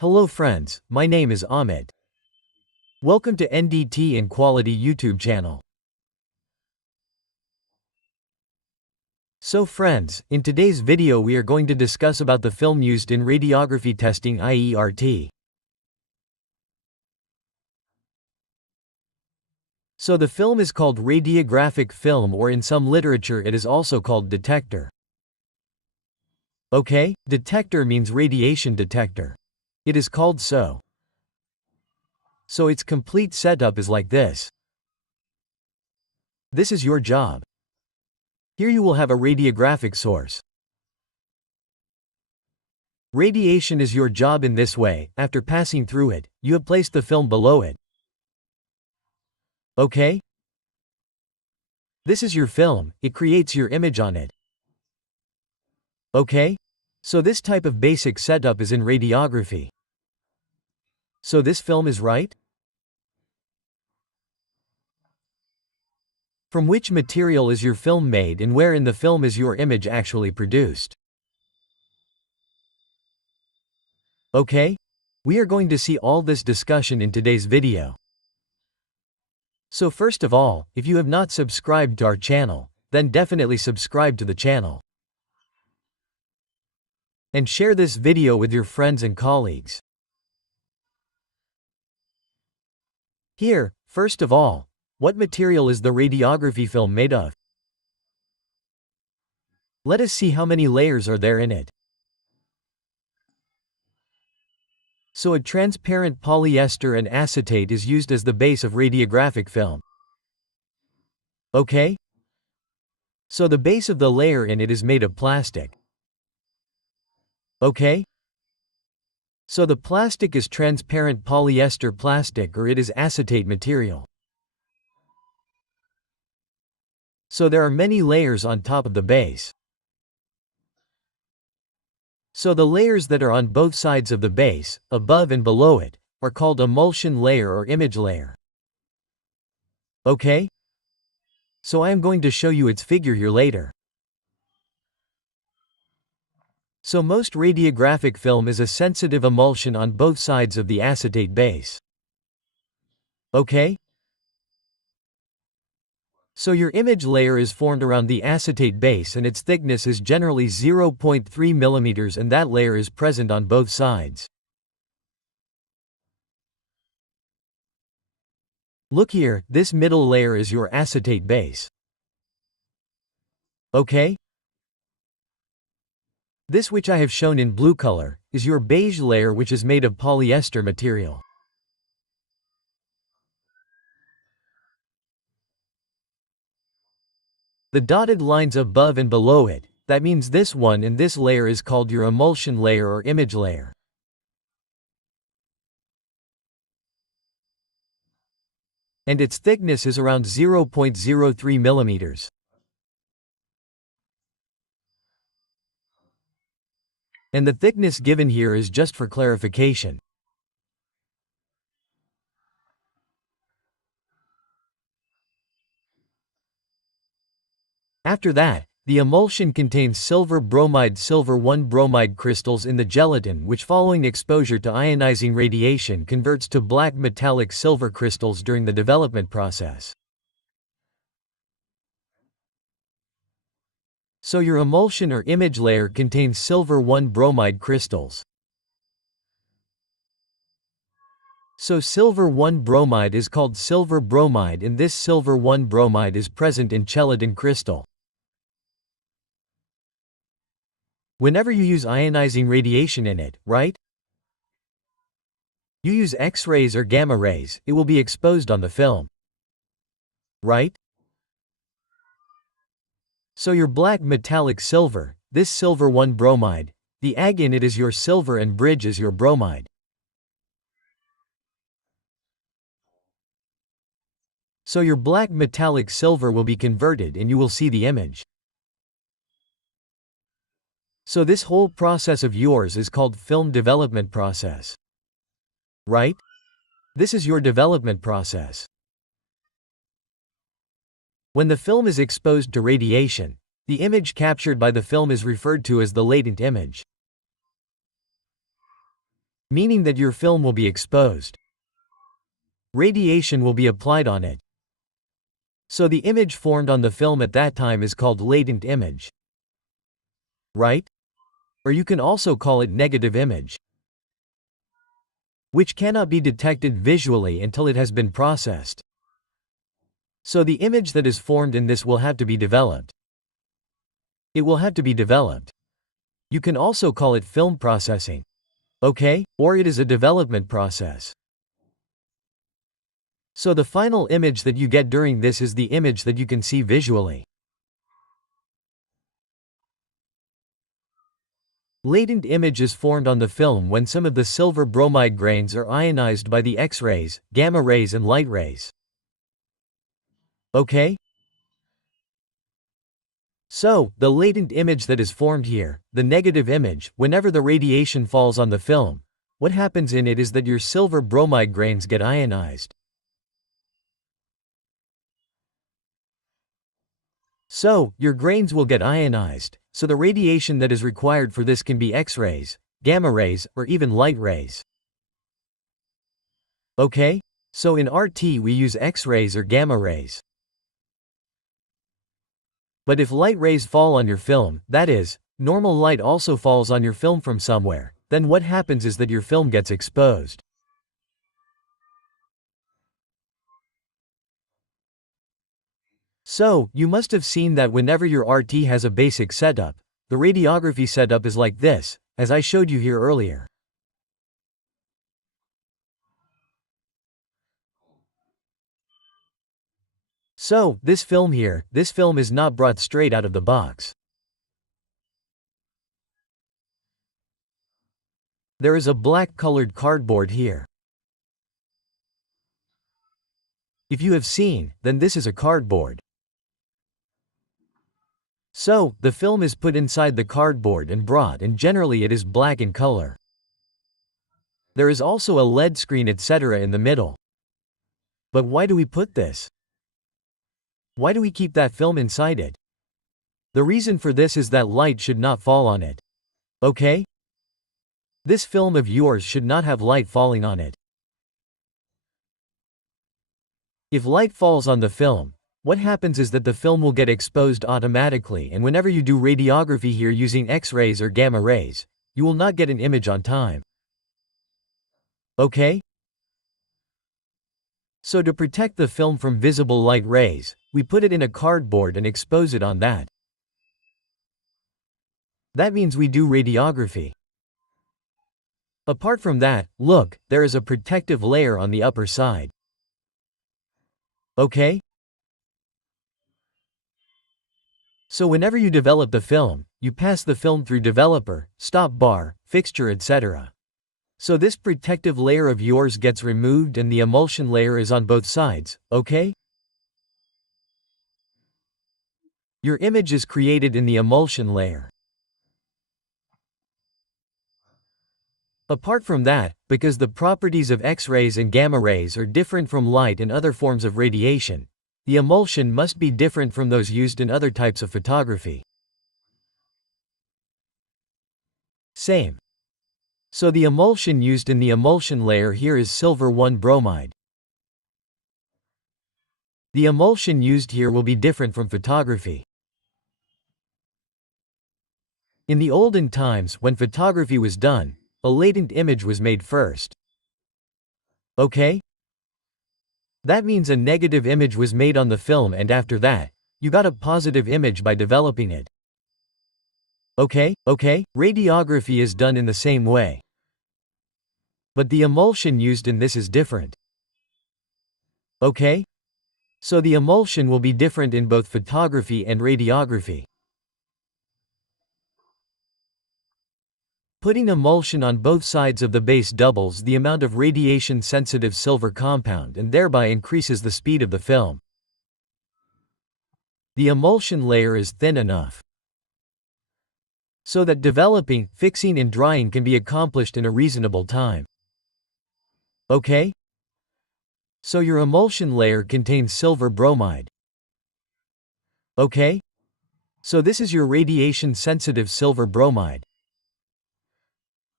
Hello friends, my name is Ahmed. Welcome to NDT and Quality YouTube channel. So friends, in today's video we are going to discuss about the film used in radiography testing IERT. So the film is called radiographic film, or in some literature it is also called detector. Okay, detector means radiation detector. It is called so. So its complete setup is like this. This is your job. Here you will have a radiographic source. Radiation is your job in this way. After passing through it, you have placed the film below it. Okay? This is your film, it creates your image on it. Okay? So this type of basic setup is in radiography. So this film is right? From which material is your film made, and where in the film is your image actually produced? Okay? We are going to see all this discussion in today's video. So first of all, if you have not subscribed to our channel, then definitely subscribe to the channel. And share this video with your friends and colleagues. Here, first of all, what material is the radiography film made of? Let us see how many layers are there in it. So a transparent polyester and acetate is used as the base of radiographic film. Okay? So the base of the layer in it is made of plastic. Okay? So the plastic is transparent polyester plastic, or it is acetate material. So there are many layers on top of the base. So the layers that are on both sides of the base, above and below it, are called emulsion layer or image layer. Okay? So I am going to show you its figure here later. So most radiographic film is a sensitive emulsion on both sides of the acetate base. Okay? So your image layer is formed around the acetate base, and its thickness is generally 0.3 mm, and that layer is present on both sides. Look here, this middle layer is your acetate base. Okay? This, which I have shown in blue color, is your beige layer, which is made of polyester material. The dotted lines above and below it, that means this one and this layer is called your emulsion layer or image layer. And its thickness is around 0.03 millimeters. And the thickness given here is just for clarification. After that, the emulsion contains silver 1 bromide crystals in the gelatin, which following exposure to ionizing radiation converts to black metallic silver crystals during the development process. So your emulsion or image layer contains silver 1 bromide crystals. So silver 1 bromide is called silver bromide, and this silver 1 bromide is present in gelatin crystal. Whenever you use ionizing radiation in it, right? You use X-rays or gamma rays, it will be exposed on the film. Right? So your black metallic silver, this silver 1 bromide, the Ag in it is your silver and bridge is your bromide. So your black metallic silver will be converted and you will see the image. So this whole process of yours is called film development process. Right? This is your development process. When the film is exposed to radiation, the image captured by the film is referred to as the latent image. meaning that your film will be exposed. Radiation will be applied on it. So the image formed on the film at that time is called latent image. Right? Or you can also call it negative image, which cannot be detected visually until it has been processed. So the image that is formed in this will have to be developed. It will have to be developed. You can also call it film processing. Okay? Or it is a development process. So the final image that you get during this is the image that you can see visually. Latent image is formed on the film when some of the silver bromide grains are ionized by the X-rays, gamma rays and light rays. Okay? So, the latent image that is formed here, the negative image, whenever the radiation falls on the film, what happens in it is that your silver bromide grains get ionized. So, your grains will get ionized, so the radiation that is required for this can be X-rays, gamma rays, or even light rays. Okay? So in RT we use X-rays or gamma rays. But if light rays fall on your film, that is, normal light also falls on your film from somewhere, then what happens is that your film gets exposed. So, you must have seen that whenever your RT has a basic setup, the radiography setup is like this, as I showed you here earlier. So, this film here, this film is not brought straight out of the box. There is a black colored cardboard here. If you have seen, then this is a cardboard. So, the film is put inside the cardboard and brought, and generally it is black in color. There is also a LED screen etc. in the middle. But why do we put this? Why do we keep that film inside it? The reason for this is that light should not fall on it. Okay? This film of yours should not have light falling on it. If light falls on the film, what happens is that the film will get exposed automatically, and whenever you do radiography here using X-rays or gamma rays, you will not get an image on time. Okay? So to protect the film from visible light rays, we put it in a cardboard and expose it on that. That means we do radiography. Apart from that, look, there is a protective layer on the upper side. Okay? So whenever you develop the film, you pass the film through developer, stop bar, fixture etc. So this protective layer of yours gets removed and the emulsion layer is on both sides, okay? Your image is created in the emulsion layer. Apart from that, because the properties of X-rays and gamma rays are different from light and other forms of radiation, the emulsion must be different from those used in other types of photography. Same. So the emulsion used in the emulsion layer here is silver 1 bromide. The emulsion used here will be different from photography. In the olden times, when photography was done, a latent image was made first. Okay? That means a negative image was made on the film and after that, you got a positive image by developing it. Okay? Radiography is done in the same way. But the emulsion used in this is different. Okay? So the emulsion will be different in both photography and radiography. Putting emulsion on both sides of the base doubles the amount of radiation-sensitive silver compound and thereby increases the speed of the film. The emulsion layer is thin enough so that developing, fixing and drying can be accomplished in a reasonable time. Okay? So your emulsion layer contains silver bromide. Okay? So this is your radiation-sensitive silver bromide.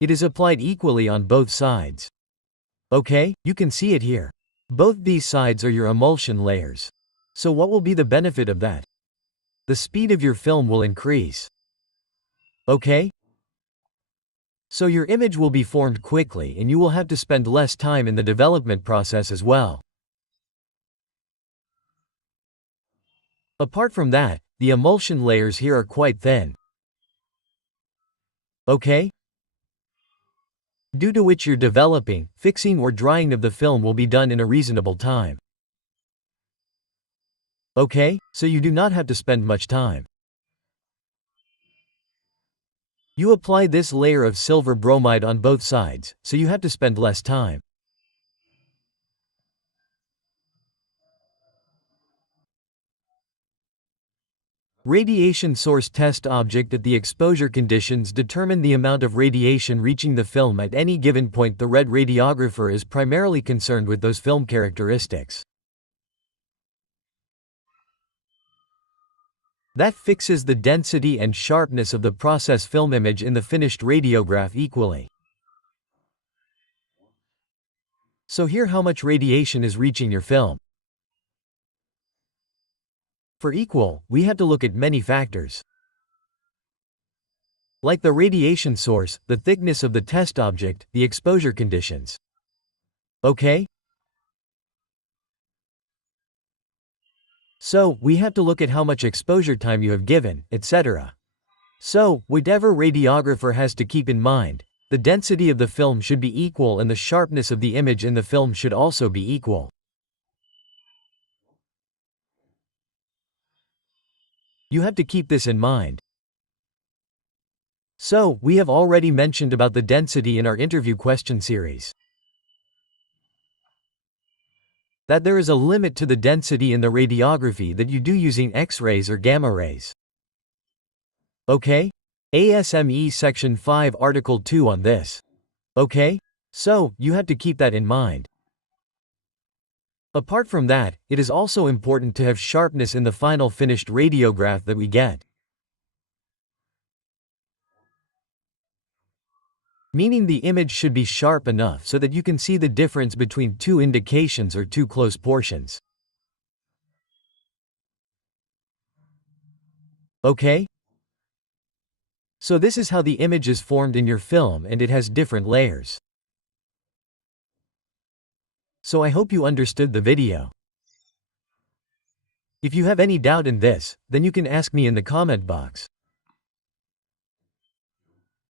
It is applied equally on both sides. Okay, you can see it here. Both these sides are your emulsion layers. So what will be the benefit of that? The speed of your film will increase. Okay? So your image will be formed quickly and you will have to spend less time in the development process as well. Apart from that, the emulsion layers here are quite thin. Okay? Due to which your developing, fixing or drying of the film will be done in a reasonable time. Okay, so you do not have to spend much time. You apply this layer of silver bromide on both sides, so you have to spend less time. Radiation source test object at the exposure conditions determine the amount of radiation reaching the film at any given point. The red radiographer is primarily concerned with those film characteristics. That fixes the density and sharpness of the process film image in the finished radiograph equally. So here how much radiation is reaching your film. For equal, we have to look at many factors. Like the radiation source, the thickness of the test object, the exposure conditions. Okay? So, we have to look at how much exposure time you have given, etc. So, whatever radiographer has to keep in mind, the density of the film should be equal and the sharpness of the image in the film should also be equal. You have to keep this in mind. So, we have already mentioned about the density in our interview question series. That there is a limit to the density in the radiography that you do using X-rays or gamma rays. Okay? ASME Section 5 Article 2 on this. Okay? So, you have to keep that in mind. Apart from that, it is also important to have sharpness in the final finished radiograph that we get. Meaning the image should be sharp enough so that you can see the difference between two indications or two close portions. Okay? So this is how the image is formed in your film and it has different layers. So I hope you understood the video. If you have any doubt in this, then you can ask me in the comment box.